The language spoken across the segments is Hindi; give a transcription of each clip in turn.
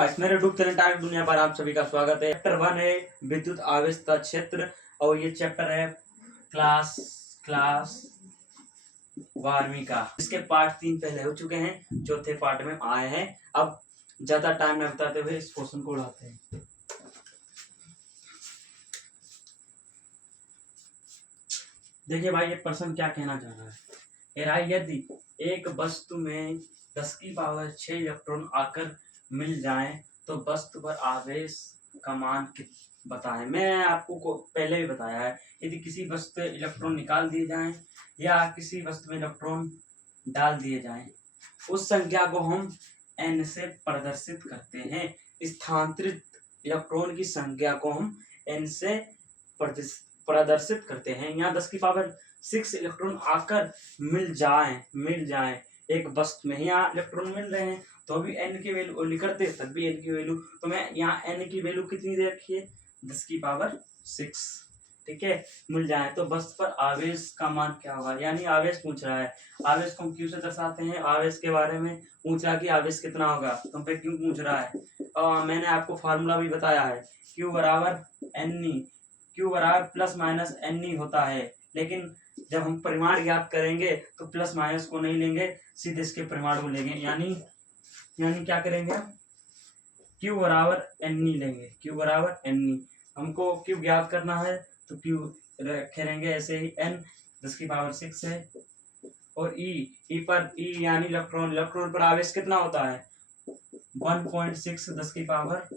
गाइस, मेरे यूट्यूब चैनल टारगेट दुनिया पर आप सभी का स्वागत है। चैप्टर 1 है विद्युत आवेशता क्षेत्र और ये चैप्टर है क्लास 12वीं का। इसके पार्ट 3 पहले हो चुके हैं, चौथे पार्ट में आए हैं। अब ज्यादा टाइम न बताते हुए इस क्वेश्चन को उड़ाते हैं। देखिए भाई, ये प्रश्न क्या कहना चाह रहा है। कह रहा है यदि एक वस्तु में 10 की पावर 6 इलेक्ट्रॉन आकर मिल जाएं तो वस्तु पर आवेश का मान बताएं। मैं आपको पहले भी बताया है, यदि किसी वस्तु में इलेक्ट्रॉन निकाल दिए जाएं या किसी वस्तु में इलेक्ट्रॉन डाल दिए जाएं, उस संख्या को हम n से प्रदर्शित करते हैं। स्थानांतरित इलेक्ट्रॉन की संख्या को हम n से प्रदर्शित करते हैं। यहाँ 10 की पावर 6 इलेक्ट्रॉन आकर मिल जाए एक वस्तु में, यहाँ इलेक्ट्रॉन मिल रहे हैं तो अभी n की वैल्यू निकलते तब भी n की वैल्यू, तो मैं यहाँ n की वैल्यू कितनी दे रखी है 10 की पावर 6, ठीक है। मिल जाए तो वस्तु पर आवेश का मान क्या होगा, यानी आवेश पूछ रहा है। आवेश को हम क्यू से दर्शाते हैं। आवेश के बारे में पूछ रहा है कि आवेश कितना होगा, तो हम पे क्यों पूछ रहा है। मैंने आपको फार्मूला भी बताया है, Q बराबर NE, Q बराबर प्लस माइनस NE होता है। लेकिन जब हम परिमाण ज्ञात करेंगे तो प्लस माइनस को नहीं लेंगे, सीधे इसके परिमाण को लेंगे। यानी क्या करेंगे, Q बराबर NE लेंगे। Q बराबर NE, हमको Q ज्ञात करना है तो Q रखेंगे ऐसे ही। N 10 की पावर 6 है और E पर E यानी इलेक्ट्रॉन पर आवेश कितना होता है 1.6 10 की पावर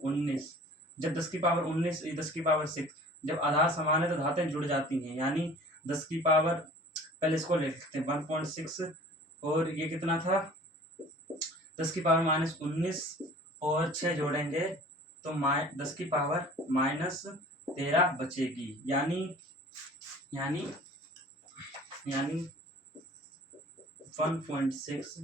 19। जब 10 की पावर 19 10 की पावर 6, जब आधार समान है तो धातें जुड़ जाती हैं। यानी 10 की पावर, पहले इसको लिखते हैं 1.6 और ये कितना था 10 की पावर माइनस 19 और 6 जोड़ेंगे तो 10 की पावर माइनस 13 बचेगी। यानी 1.6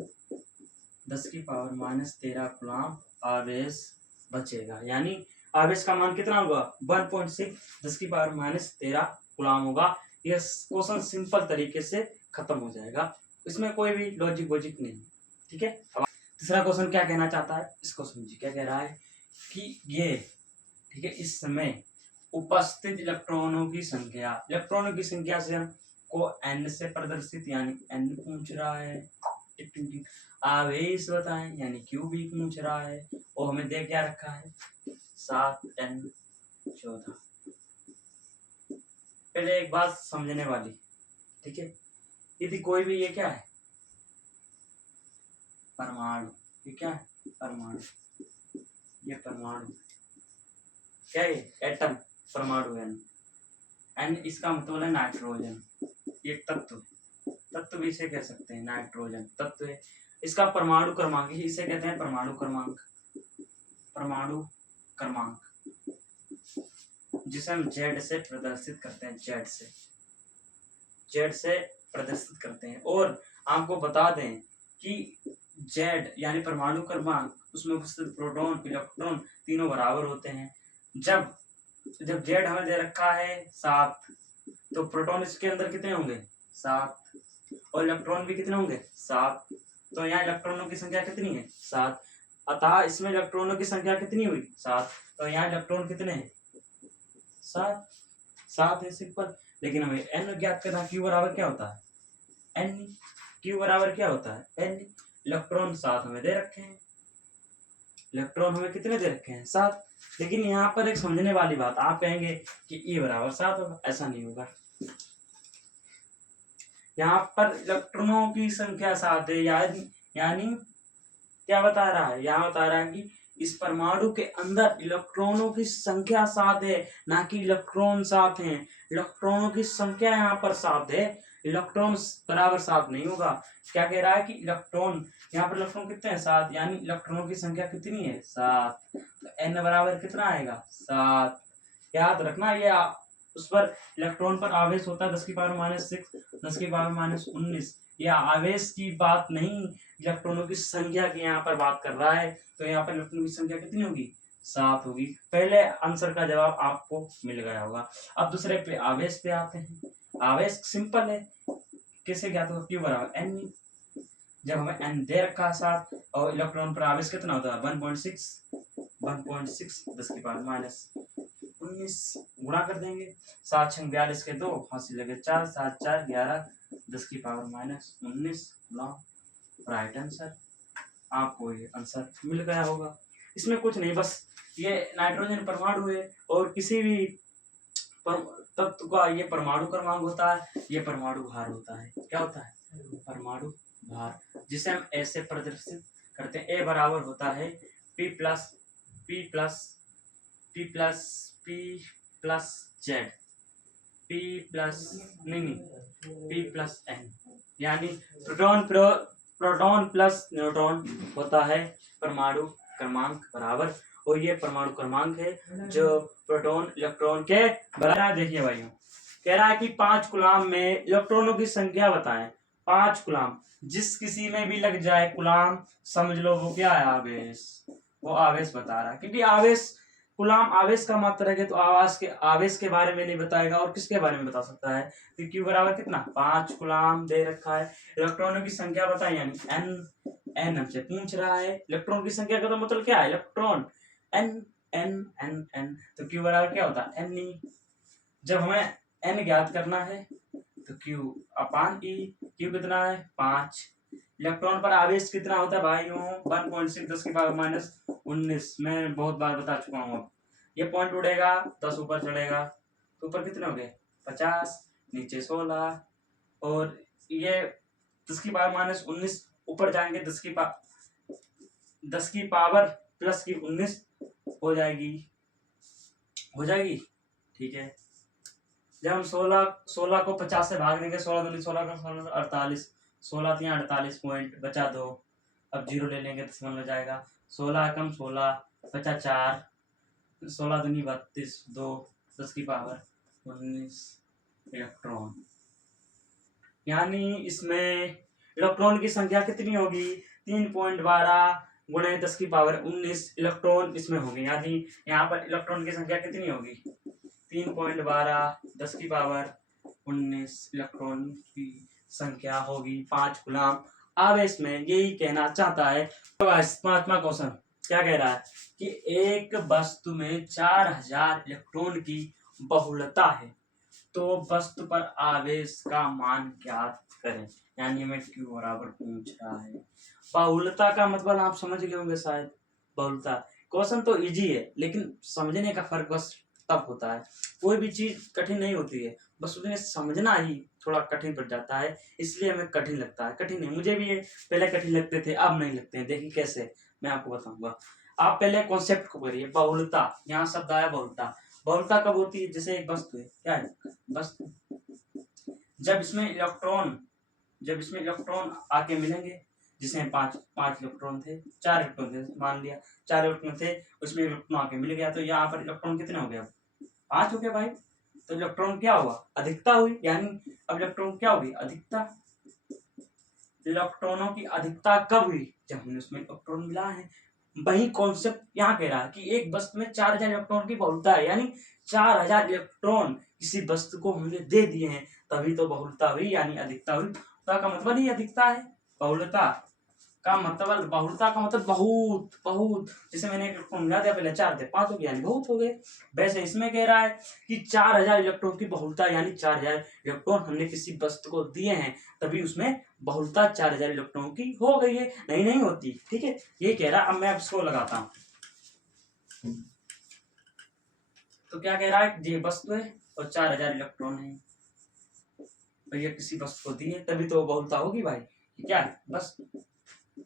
10 की पावर माइनस 13 कूलम आवेश बचेगा। यानी आवेश का मान कितना होगा 1.6 10 की पावर माइनस 13 कूलम होगा। यह क्वेश्चन सिंपल तरीके से खत्म हो जाएगा, इसमें कोई भी लॉजिक नहीं, ठीक है। तीसरा क्वेश्चन क्या कहना चाहता है, इसको समझिए। क्या कह रहा है कि ये, ठीक है, इस समय उपस्थित इलेक्ट्रॉनों की संख्या से हमको n से प्रदर्शित, यानी n पूछ रहा है। आवेश बताएं, यानी q भी पूछ रहा है और हमें दे क्या रखा है 7n 14। पहले एक बात समझने वाली, ठीक है। यदि कोई भी, ये क्या है परमाणु, ये क्या है परमाणु, ये परमाणु क्या है एटम, परमाणु है n, इसका मतलब है नाइट्रोजन। ये तत्व भी इसे कह सकते हैं, नाइट्रोजन तत्व है। इसका परमाणु क्रमांक, इसे कहते हैं परमाणु क्रमांक, जिसे हम Z से प्रदर्शित करते हैं, Z से प्रदर्शित करते हैं। और आपको बता दें कि Z यानी परमाणु क्रमांक, उसमें उपस्थित प्रोटॉन इलेक्ट्रॉन तीनों बराबर होते हैं। जब Z हमें दे रखा है 7, तो प्रोटॉन इसके अंदर कितने होंगे 7 और इलेक्ट्रॉन भी कितने होंगे 7। तो यहाँ इलेक्ट्रॉनों की संख्या कितनी है 7, अतः इसमें इलेक्ट्रॉनों की संख्या कितनी हुई 7। तो यहाँ इलेक्ट्रॉन कितने हैं 7 है, सिंपल। लेकिन हमें n ज्ञात करना, Q बराबर क्या होता है n, Q बराबर क्या होता है n। इलेक्ट्रॉन 7 हमें दे रखे हैं, इलेक्ट्रॉन हमें कितने दे रखे हैं 7। लेकिन यहाँ पर एक समझने वाली बात, आप कहेंगे कि E बराबर 7 होगा, ऐसा नहीं होगा। यहाँ पर इलेक्ट्रॉनों की संख्या 7 है, यानी क्या बता रहा है, यहाँ बता रहा है कि इस परमाणु के अंदर इलेक्ट्रॉनों की संख्या 7 है, ना कि इलेक्ट्रॉन 7 हैं। इलेक्ट्रॉनों की संख्या यहाँ पर 7 है, इलेक्ट्रॉन बराबर 7 नहीं होगा। क्या कह रहा है कि इलेक्ट्रॉन, यहाँ पर इलेक्ट्रॉन कितने हैं 7, यानी इलेक्ट्रॉनों की संख्या कितनी है 7। तो n बराबर कितना आएगा 7। याद रखना, ये उस पर इलेक्ट्रॉन पर आवेश होता है 10 की पावर माइनस 6 10 की पावर माइनस 19। यह आवेश की बात नहीं, इलेक्ट्रॉनों की संख्या की यहाँ पर बात कर रहा है। तो यहाँ पर इलेक्ट्रॉनों की संख्या कितनी होगी 7 होगी। पहले आंसर का जवाब आपको मिल गया होगा। अब दूसरे पे आवेश पे आते हैं। आवेश सिंपल है, कैसे ज्ञात होगा Q बराबर NE। जब हमें n दे रखा है 7 और इलेक्ट्रॉन पर आवेश कितना होता है 1.6 10 की पावर माइनस 19 गुणा कर देंगे 7 6 42 के 2 हासिल लगे 4 7 4 11 10 की पावर माइनस 19 राइट आंसर। आपको ये आंसर मिल गया होगा। इसमें कुछ नहीं, बस ये नाइट्रोजन परमाणु है और किसी भी तत्व का ये परमाणु क्रमांक होता है, ये परमाणु भार होता है। क्या होता है? परमाणु भार, जिसे हम ऐसे प्रदर्शित करते हैं। ए बराबर होता है P plus P plus P plus P plus Z P plus P plus N, यानी प्रोटॉन प्लस न्यूट्रॉन होता है परमाणु क्रमांक बराबर। और ये परमाणु क्रमांक है जो प्रोटॉन इलेक्ट्रॉन के बराबर। देखिए भाइयों, कह रहा है कि 5 कूलाम में इलेक्ट्रॉनों की संख्या बताएं। 5 कूलाम, जिस किसी में भी लग जाए कूलाम, समझ लो वो क्या है? आवेश। वो आवेश बता रहा है, क्योंकि आवेश, कूलाम आवेश का मात्रक है, तो आवेश के बारे में नहीं बताएगा और किसके बारे में बता सकता है? तो Q बराबर कितना? 5 कूलाम दे रखा है। इलेक्ट्रॉनों की संख्या बताएं, यानी n हमसे पूछ रहा है। इलेक्ट्रॉन की संख्या का तो मतलब क्या है? Electron n। तो Q बराबर क्या होता है? n। जब हमें n ज्ञात करना है तो Q अपान E। Q कितना है? 5। इलेक्ट्रॉन पर आवेश कितना होता है भाइयों? 1.6 10 की पावर माइनस 19। मैं बहुत बार बता चुका हूँ। अब ये पॉइंट उड़ेगा, 10 ऊपर चढ़ेगा तो ऊपर कितने हो गए? 50, नीचे 16, और ये 10 की पावर माइनस 19 ऊपर जाएंगे 10 की पावर प्लस की 19 हो जाएगी। ठीक है। जब हम 16 को 50 से भाग देंगे, 16 दूनी 16 का 48, 16 3 48 पॉइंट बचा 2। अब 0 ले लेंगे, दशमलव में जाएगा। 16 कम 16 बचा 4, 16 दूनी 32, 2 10 की पावर 19 इलेक्ट्रॉन। यानी इसमें इलेक्ट्रॉन की संख्या कितनी होगी? 3.12 गुणे 10 की पावर 19 इलेक्ट्रॉन इसमें होंगे। यानी यहाँ पर इलेक्ट्रॉन की संख्या कितनी होगी? 3.12 10 की पावर 19 इलेक्ट्रॉन की संख्या होगी 5 कूलाम आवेश में। यही कहना चाहता है। तो 5वां क्वेश्चन क्या कह रहा है कि एक वस्तु में 4000 इलेक्ट्रॉन की बहुलता है, तो वस्तु पर आवेश का मान ज्ञात करें। यानी हमें Q बराबर पूछ रहा है। बहुलता का मतलब आप समझ गए होंगे शायद। बहुलता क्वेश्चन तो इजी है, लेकिन समझने का फर्क बस तब होता है। कोई भी चीज कठिन नहीं होती है, बस उन्हें समझना ही थोड़ा कठिन पड़ जाता है, इसलिए हमें कठिन लगता है। कठिन नहीं, मुझे भी ये पहले कठिन लगते थे, अब नहीं लगते हैं। देखिए कैसे, मैं आपको बताऊंगा। आप पहले कॉन्सेप्ट को करिए। बहुलता, यहाँ शब्द आया बहुलता। बहुलता कब होती है? जैसे एक वस्तु है, क्या है वस्तु, जब इसमें इलेक्ट्रॉन आके मिलेंगे, जिसमें 5 इलेक्ट्रॉन थे, 4 इलेक्ट्रॉन थे, मान लिया 4 इलेक्ट्रॉन थे, उसमें इलेक्ट्रॉन आके मिल गया, तो यहाँ पर इलेक्ट्रॉन कितने हो गए? अब 5 हो गए भाई। तो इलेक्ट्रॉन क्या हुआ? अधिकता हुई। यानी अब इलेक्ट्रॉन क्या होगी? अधिकता। इलेक्ट्रॉनों की अधिकता कब हुई? जब हमने उसमें इलेक्ट्रॉन मिला है। वही कॉन्सेप्ट यहाँ कह रहा है कि एक वस्तु में 4000 इलेक्ट्रॉन की बहुलता है, यानी 4000 इलेक्ट्रॉन किसी वस्तु को हमने दे दिए हैं, तभी तो बहुलता हुई, यानी अधिकता हुई। बहुलता का मतलब ही अधिकता है। बहुलता का मतलब बहुत बहुत। जैसे मैंने इलेक्ट्रॉन मिला दिया, पहले 4 थे, 5 हो गए, यानी बहुत हो गए। वैसे इसमें कह रहा है कि 4000 इलेक्ट्रॉन की बहुलता, यानी 4000 इलेक्ट्रॉन हमने किसी वस्तु को दिए हैं, तभी उसमें बहुलता 4000 इलेक्ट्रॉन की हो गई है, नहीं होती। ठीक है, ये कह रहा। अब मैं अब इसको लगाता हूँ। तो क्या कह रहा है? ये वस्तु है और 4000 इलेक्ट्रॉन है, तो ये किसी वस्तु को दिए, तभी तो बहुलता होगी भाई। क्या है? बस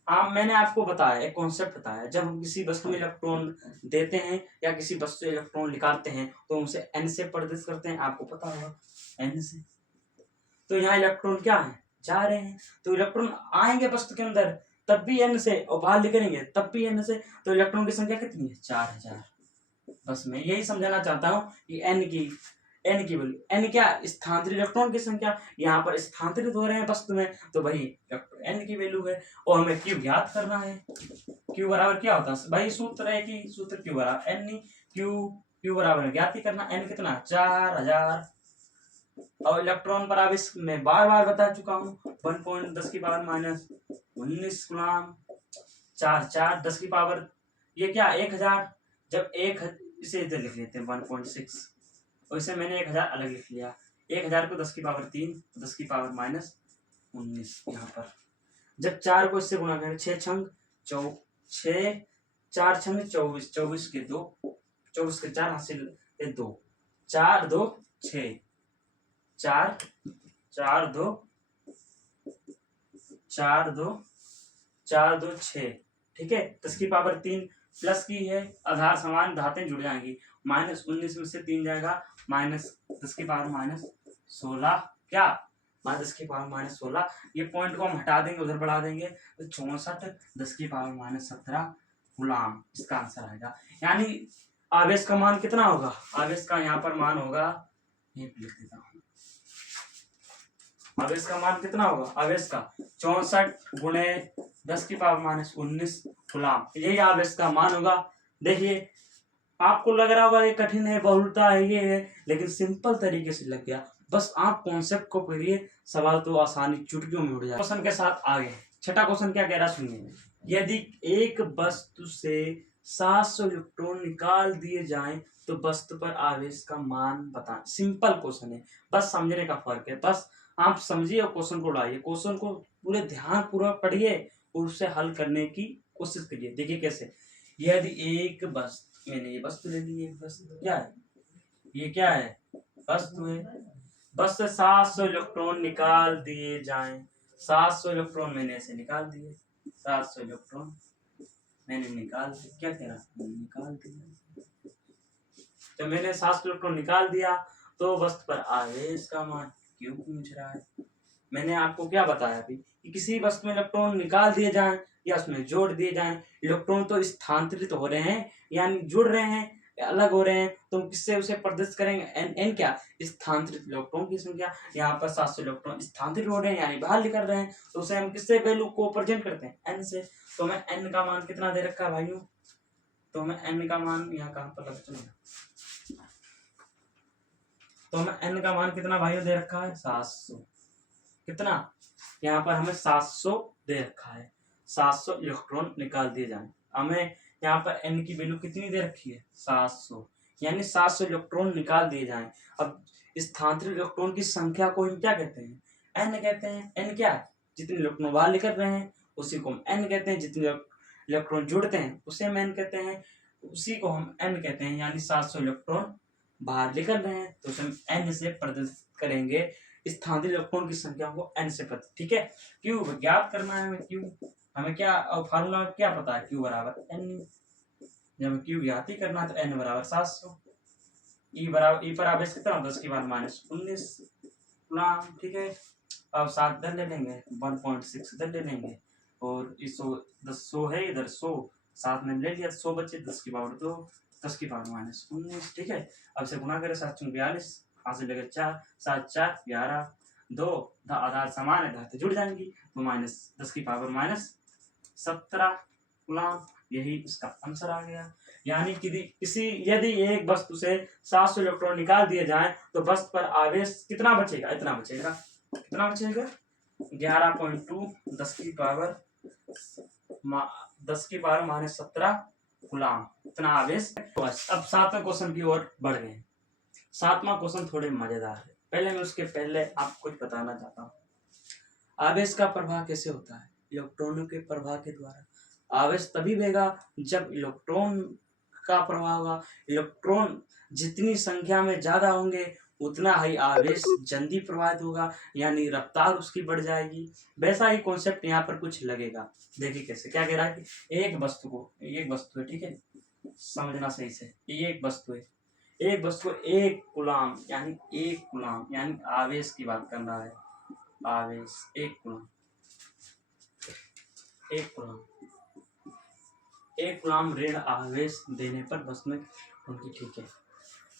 मैंने आपको बताया, एक कॉन्सेप्ट बताया। जब हम किसी वस्तु में इलेक्ट्रॉन देते हैं या किसी वस्तु में इलेक्ट्रॉन निकालते हैं, तो उसे n से प्रदर्शित करते हैं, आपको पता होगा, n से। तो यहाँ इलेक्ट्रॉन क्या है? जा रहे हैं, तो इलेक्ट्रॉन आएंगे वस्तु के अंदर तब भी n से, और बाहर निकलेंगे तब भी n से। तो इलेक्ट्रॉन की संख्या कितनी है? 4000। बस मैं यही समझाना चाहता हूँ कि n की वैल्यू, n क्या? स्थानांतरित इलेक्ट्रॉन की संख्या। यहाँ पर स्थानांतरित हो रहे हैं वस्तु में, तो वही n की वैल्यू है। और हमें Q ज्ञात करना है। Q बराबर क्या होता है भाई? सूत्र है कि सूत्र Q बराबर n। Q बराबर ज्ञात ही करना। n कितना? 4000 और इलेक्ट्रॉन पर आवेश मैं बार बार बता चुका हूँ 1.10⁻⁻19 कूलम। 4 10 ये क्या 1000, जब इसे इधर लिख लेते हैं 1.6, वैसे मैंने 1000 अलग लिख लिया। 1000 को 10⁻3 10⁻−19 यहाँ पर जब 4 को इससे गुणा करें 6 छंग 4 छंग 24, 24 के 2, 24 के 4 हासिल 2, 4 2 6, 4 4 2 4 2 4 2 6, ठीक है। 10⁻3 प्लस की है, आधार समान धातें जुड़ जाएंगी, -19 में से 3 जाएगा, -10⁻−16 क्या -10⁻−16। ये पॉइंट को हम हटा देंगे, उधर बढ़ा देंगे तो 64 10⁻−17 कूलम इसका आंसर आएगा। यानी आवेश का मान कितना होगा, आवेश का यहाँ पर मान होगा, ये लिख देता हूँ, आवेश का मान कितना होगा, आवेश का 64 गुणे 10⁻−19 कूलम, यही आवेश का मान होगा। देखिए आपको लग रहा होगा ये कठिन है, बहुलता है, ये है, लेकिन सिंपल तरीके से लग गया, बस आप कॉन्सेप्ट को पढ़िए, सवाल तो आसानी चुटकियों में उड़ जाए। क्वेश्चन के साथ आगे, छठा क्वेश्चन क्या कह रहा है सुनिए। यदि एक वस्तु से 700 इलेक्ट्रॉन निकाल दिए जाएं तो वस्तु पर आवेश का मान बताएं। सिंपल क्वेश्चन है, बस समझने का फर्क है, बस आप समझिए और क्वेश्चन को उड़ाइए, क्वेश्चन को पूरे ध्यान पूर्वक पढ़िए और उसे हल करने की कोशिश करिए। देखिए कैसे, यदि एक वस्तु, मैंने ये वस्तु ले ली, एक वस्तु क्या है, ये क्या है, वस्तु है, बस 700 इलेक्ट्रॉन निकाल दिए जाएं, 700 इलेक्ट्रॉन मैंने ऐसे निकाल दिए, 700 इलेक्ट्रॉन मैंने निकाल दिया, क्या कह रहा, निकाल दिया, तो मैंने 700 इलेक्ट्रॉन निकाल दिया, तो वस्तु पर आवेश का मान क्यों पूछ रहा है। मैंने आपको क्या बताया अभी कि किसी वस्तु में इलेक्ट्रॉन निकाल दिए जाएं या उसमें जोड़ दिए जाएं, इलेक्ट्रॉन तो स्थानांतरित हो रहे हैं, यानी जुड़ रहे हैं, अलग हो रहे हैं, तो हम किससे उसे प्रदर्शित करेंगे, एन क्या, स्थानांतरित इलेक्ट्रॉन की संख्या। यहाँ पर 700 इलेक्ट्रॉन स्थानांतरित हो रहे हैं यानी बाहर निकल रहे हैं, तो उसे हम किससे वैल्यू को प्रेजेंट करते हैं, एन से। तो मैं एन का मान कितना दे रखा है भाइयों, तो मैं एन का मान यहाँ कहाँ पर लग चलेगा, तो हमें n का मान कितना भाइयों दे रखा है 700, कितना, यहाँ पर हमें 700 दे रखा है, 700 इलेक्ट्रॉन निकाल दिए जाएं, हमें यहाँ पर n की वैल्यू कितनी दे रखी है 700, यानी 700 इलेक्ट्रॉन निकाल दिए जाएं। अब स्थानांतरित इलेक्ट्रॉन की संख्या को हम क्या कहते हैं, n कहते हैं। n क्या है, जितने इलेक्ट्रॉन बाहर निकल रहे हैं उसी को हम n कहते हैं, जितने इलेक्ट्रॉन जुड़ते हैं उसे हम n कहते हैं, उसी को हम n कहते हैं। यानी 700 इलेक्ट्रॉन बाहर निकल रहे हैं तो उसे हम n से प्रदर्शित करेंगे, स्थानांतरित इलेक्ट्रॉन की संख्या को n से प्रदर्शित, ठीक है। क्यू ज्ञात करना है हमें, क्यू हमें क्या फार्मूला क्या पता है, क्यू बराबर n, जब क्यू ज्ञात ही करना है तो n बराबर 700, ई पर आवेश कितना 10⁻−19 कूलम, ठीक है। अब 7 इधर ले लेंगे, 1.6 इधर ले लेंगे, और इस 100 है इधर 100, 7 में ले लिया 100 बचे, 10⁻2 10⁻−19, ठीक है। अब से गुणा करें 7 × 42, हासिल लगे 4, 7 4 11 2, आधार समान है, धातें जुड़ जाएंगी, तो -10⁻−17 कूलम, यही इसका आंसर आ गया। यानी कि यदि एक वस्तु से 700 इलेक्ट्रॉन निकाल दिए जाएं तो वस्तु पर आवेश कितना बचेगा, इतना बचेगा, कितना बचेगा 11.2 10⁻−17 कूलम, इतना आवेश। अब 7वें क्वेश्चन की ओर बढ़ गए। 7वां क्वेश्चन थोड़े मजेदार है, पहले मैं उसके पहले आपको कुछ बताना चाहता हूँ। आवेश का प्रवाह कैसे होता है, इलेक्ट्रॉनों के प्रवाह के द्वारा। आवेश तभी बहेगा जब इलेक्ट्रॉन का प्रवाह होगा, इलेक्ट्रॉन जितनी संख्या में ज्यादा होंगे उतना ही आवेश जल्दी प्रवाहित होगा, यानी रफ्तार उसकी बढ़ जाएगी। वैसा ही कॉन्सेप्ट यहाँ पर कुछ लगेगा। देखिए कैसे, क्या कह रहा है कि एक वस्तु है, ठीक है, समझना सही से, एक वस्तु है, एक कूलम यानी आवेश की बात कर रहा है, आवेश एक कूलम ऋण आवेश देने पर वस्तु में उनकी, ठीक है।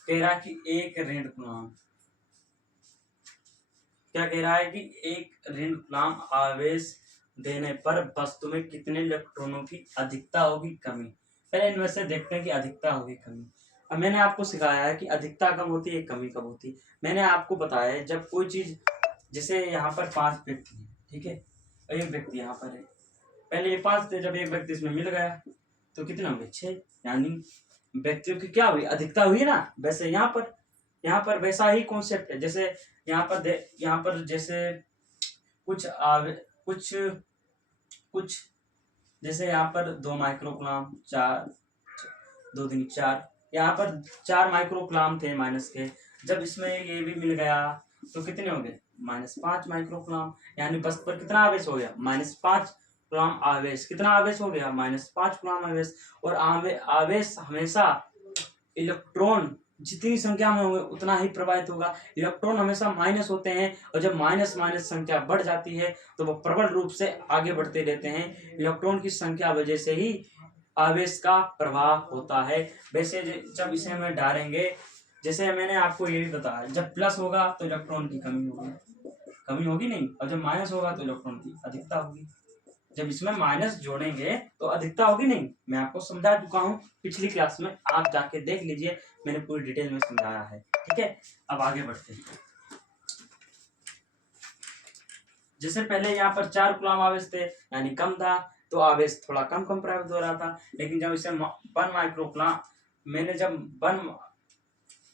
कह रहा है कि एक ऋण कूलम, क्या कह रहा है कि एक ऋण कूलम आवेश देने पर वस्तु में कितने इलेक्ट्रॉनों की अधिकता होगी, कमी। पहले इनमें से देखते हैं कि अधिकता होगी कमी। अब मैंने आपको सिखाया है कि अधिकता कब होती है, कमी कब होती है। मैंने आपको बताया है जब कोई चीज, जैसे यहाँ पर 5 व्यक्ति हैं, ठीक है, एक व्यक्ति यहाँ पर है, पहले ये 5 थे, जब एक व्यक्ति इसमें मिल गया तो कितने होंगे 6, यानी व्यक्तियों की क्या हुई, अधिकता हुई ना। वैसे यहाँ पर वैसा ही कॉन्सेप्ट है। जैसे यहाँ पर जैसे कुछ कुछ कुछ जैसे यहाँ पर 2 माइक्रोकुलाम, 4, 2 दूनी 4, यहाँ पर 4 माइक्रोकुलाम थे माइनस के, जब इसमें ये भी मिल गया तो कितने हो गए -5 माइक्रोकुलाम, यानी वस्तु पर कितना आवेश हो गया -5 कुलाम आवेश। कितना आवेश हो गया -5 कुलाम आवेश। और आवेश हमेशा इलेक्ट्रॉन जितनी संख्या में होंगे उतना ही प्रवाहित होगा। इलेक्ट्रॉन हमेशा माइनस होते हैं, और जब माइनस माइनस संख्या बढ़ जाती है तो वो प्रबल रूप से आगे बढ़ते रहते हैं। इलेक्ट्रॉन की संख्या वजह से ही आवेश का प्रवाह होता है। वैसे जब इसे हमें डालेंगे, जैसे मैंने आपको ये भी बताया, जब प्लस होगा तो इलेक्ट्रॉन की कमी होगी नहीं, और जब माइनस होगा तो इलेक्ट्रॉन की अधिकता होगी। जब इसमें माइनस जोड़ेंगे तो अधिकता होगी नहीं। मैं आपको समझा चुका हूँ पिछली क्लास में, आप जाके देख लीजिए, मैंने पूरी डिटेल में समझाया है। ठीक है, अब आगे बढ़ते हैं। जैसे पहले यहाँ पर 4 कुलाम आवेश थे, यानी कम था, तो आवेश थोड़ा कम प्रवाहित हो रहा था। लेकिन जब इसे 1 माइक्रोकुलाम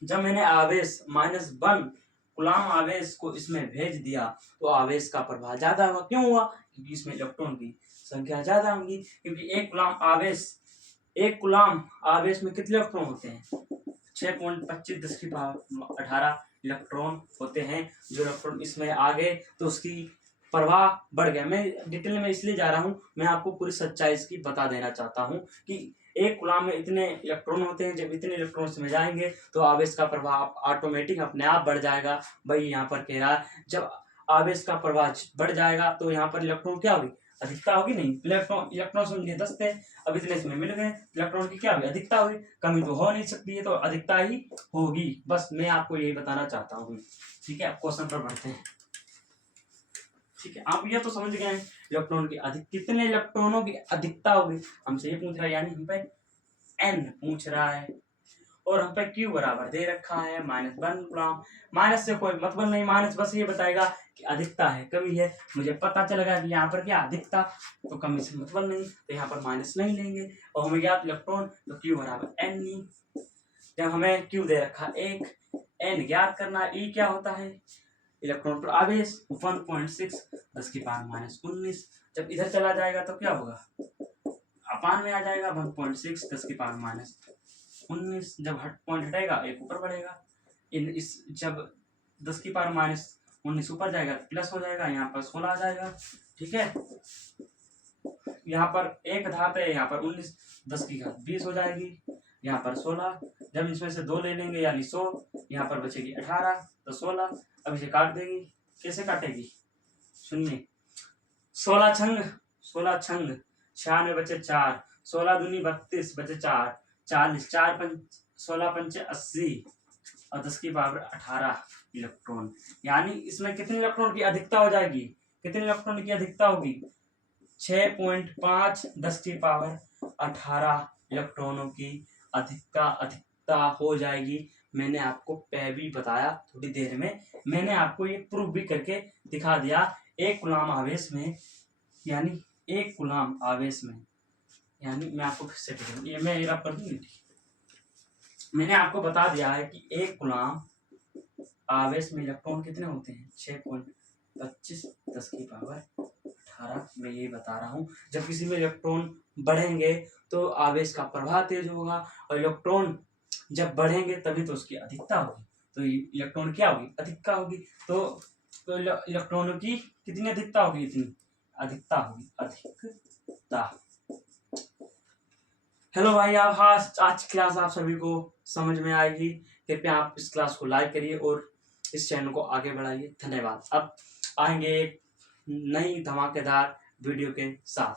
जब मैंने आवेश -1 कुलाम आवेश को इसमें भेज दिया तो आवेश का प्रवाह ज्यादा हुआ। क्यों हुआ? क्योंकि इसमें इलेक्ट्रॉन की संख्या ज्यादा होगी। क्योंकि एक कुलाम आवेश में कितने इलेक्ट्रॉन होते हैं? 6.25 10 की पावर 18 इलेक्ट्रॉन होते हैं। जो इलेक्ट्रॉन इसमें आ गए तो उसकी प्रवाह बढ़ गया। मैं डिटेल में इसलिए जा रहा हूँ, मैं आपको पूरी सच्चाई इसकी बता देना चाहता हूँ कि एक कुलाम में इतने इलेक्ट्रॉन होते हैं। जब इतने इलेक्ट्रॉन इसमें जाएंगे तो आवेश का प्रवाह ऑटोमेटिक अपने आप बढ़ जाएगा। भाई यहाँ पर कह रहा है, जब आवेश का प्रवाह बढ़ जाएगा तो यहाँ पर इलेक्ट्रॉन क्या होगी? अधिकता होगी नहीं। इलेक्ट्रॉन समझिए 10 थे, अब इतने इसमें मिल गए, इलेक्ट्रॉन की क्या हुई? अधिकता हुई। कमी तो हो नहीं सकती है, तो अधिकता ही होगी। बस मैं आपको यही बताना चाहता हूँ। ठीक है, अब क्वेश्चन पर बढ़ते हैं। ठीक है, आप ये तो समझ गए हैं इलेक्ट्रॉन की कितने इलेक्ट्रॉनों की अधिकता होगी। हमसे ये पूछ रहा है, यानी हम पे n पूछ रहा है और हम पे q बराबर दे रखा है -1 कुलाम। माइनस से कोई मतलब नहीं, माइनस बस ये बताएगा कि अधिकता है कमी है। मुझे पता चलेगा कि यहाँ पर क्या अधिकता, तो कमी से मतलब नहीं, तो यहाँ पर माइनस नहीं लेंगे। और हमें ज्ञात इलेक्ट्रॉन, तो q बराबर n। जब हमें q दे रखा 1, n ज्ञात करना, e क्या होता है? इलेक्ट्रॉन पर आवेश 1.6 10 की पावर -19। जब इधर चला जाएगा तो क्या होगा? अपान में आ जाएगा 1.6 10 की पावर -19। जब पॉइंट हटेगा, एक ऊपर बढ़ेगा। जब 10 की पावर -19 ऊपर जाएगा तो प्लस हो जाएगा, यहाँ पर 16 आ जाएगा। ठीक है, यहाँ पर एक धात है, यहाँ पर 19, 10 की घात 20 हो जाएगी, यहाँ पर 16। जब इसमें से 2 ले लेंगे यानी 100, यहाँ पर बचेगी 18, तो 16। अब इसे काट देगी, कैसे काटेगी? सुनिए, 16 छंग 96 बचे 4, 16 दूनी 32 बचे 4, 40, 16 पंचे 80 और 10 की पावर 18 इलेक्ट्रॉन। यानी इसमें कितने इलेक्ट्रॉन की अधिकता हो जाएगी? कितने इलेक्ट्रॉन की अधिकता होगी? 6.5 10 की पावर 18 इलेक्ट्रॉनों की अधिकता हो जाएगी। मैंने आपको पहले भी बताया, थोड़ी देर में मैंने आपको ये प्रूफ भी करके दिखा दिया। एक कुलाम आवेश में, यानी एक कुलाम आवेश में, यानी मैं आपको फिर से ये मैं रब कर दूंगी। मैंने आपको बता दिया है कि एक कुलाम आवेश में इलेक्ट्रॉन कितने होते हैं? 6.25 10 की पावर 18। मैं ये बता रहा हूँ, जब किसी में इलेक्ट्रॉन बढ़ेंगे तो आवेश का प्रवाह तेज होगा, और इलेक्ट्रॉन जब बढ़ेंगे तभी तो उसकी अधिकता होगी। तो इलेक्ट्रॉन क्या होगी? अधिकता होगी। तो इलेक्ट्रॉनों की कितनी अधिकता होगी? इतनी अधिकता होगी, अधिकता। हेलो भाई, आप आज की क्लास आप सभी को समझ में आएगी। कृपया आप इस क्लास को लाइक करिए और इस चैनल को आगे बढ़ाइए। धन्यवाद। अब आएंगे एक नई धमाकेदार वीडियो के साथ।